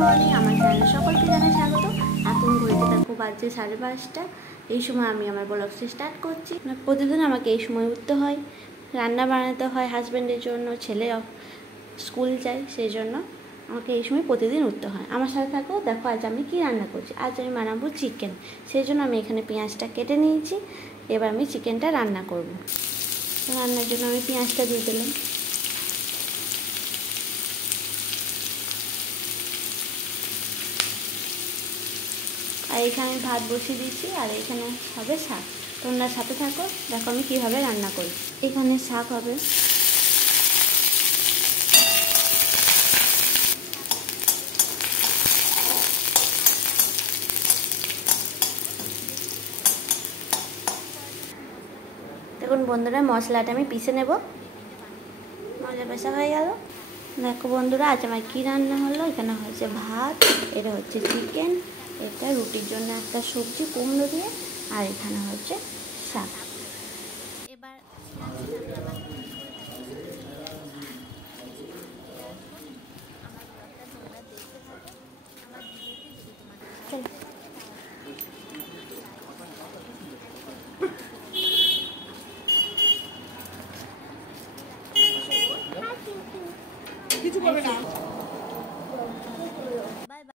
Morning, আমার চ্যানেলে সকলকে জানাই স্বাগত। এখন ঘড়িতে দেখো বাজছে 5:30। এই সময় আমি আমার ব্লগটা স্টার্ট করছি। প্রতিদিন আমাকে এই সময় উঠতে হয়, রান্না বানাতে হয় হাজব্যান্ডের জন্য, ছেলে স্কুল যায়, সেই জন্য আমাকে এই সময় প্রতিদিন উঠতে হয়। আমার সাথে থাকো, দেখো আজ আমি কি রান্না করছি। আজ আমি বানাবো চিকেন, সেই জন্য আমি এখানে পেঁয়াজটা কেটে নিয়েছি। এবার আমি চিকেনটা রান্না করব। রান্নার জন্য আমি পেঁয়াজটা দিয়ে দিলাম। আর এখানে ভাত বসিয়ে দিচ্ছি, আর এখানে হবে শাক। তোমরা সাথে থাকো, দেখো আমি কীভাবে রান্না করি। এখানে শাক হবে, দেখুন বন্ধুরা মশলাটা আমি পিষে নেব। মশলা পেশা হয়ে গেল। দেখো বন্ধুরা আজ আমার কী রান্না হলো। এখানে হচ্ছে ভাত, এটা হচ্ছে চিকেন, এটা রুটির জন্য একটা সবজি কুমড়ো দিয়ে, আর এখানে হচ্ছে শাক। এবার কিছু করবে না।